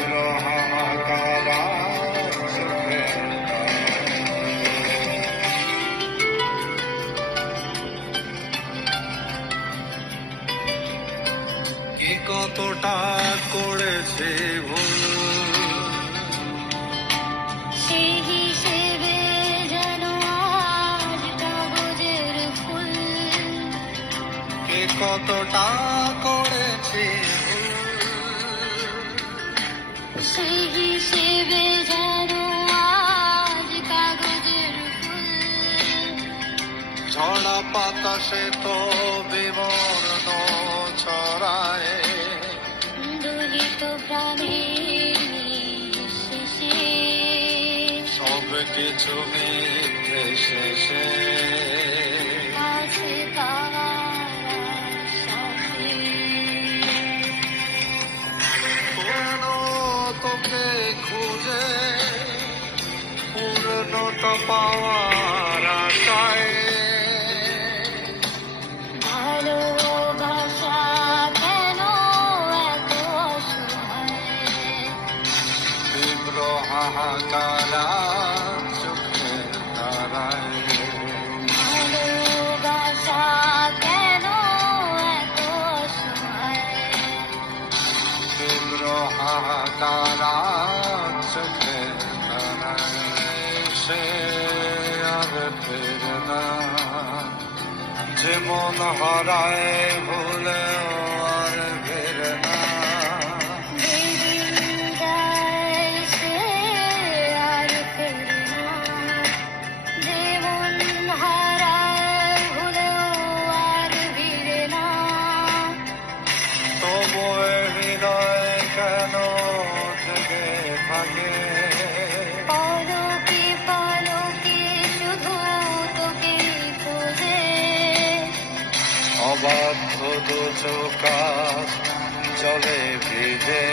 তীব্র হাহাকার চোখের কি কতটা করেছে ভুল সেই হিসেবে যেন আজ কাগজের ফুল। কে কতটা করেছে সেই হিসেবে যেন আজ কাগজের ফুল। ঝড়া বাতাসে তো বিবর্ণ ছড়ায় দলিত প্রাণের শেষে সব কিছু মিথ্যে শেষে আছে তার আশ্বাসে। কেন তোকে খুঁজে পূর্ণতা পাওয়ার আশায় ভালোবাসা কেন এত অসহায়? তীব্র হাহাকার চোখের তারায় ভালোবাসা কেন এত অসহায়? তীব্র হাহাকার চোখের তারায় সে আর ফেরে না যে মন হারায় ভুলেও আর ফেরে না যেদিন যায় সে আর ফেরে না। জীবন হারায় ভুলেও আর ফিরে না। তবু এ হৃদয় কেন জেগে থাকে পলকে পলকে শুধু তোকে খোঁজে। অবাধ্য দু চোখ জলে ভিজে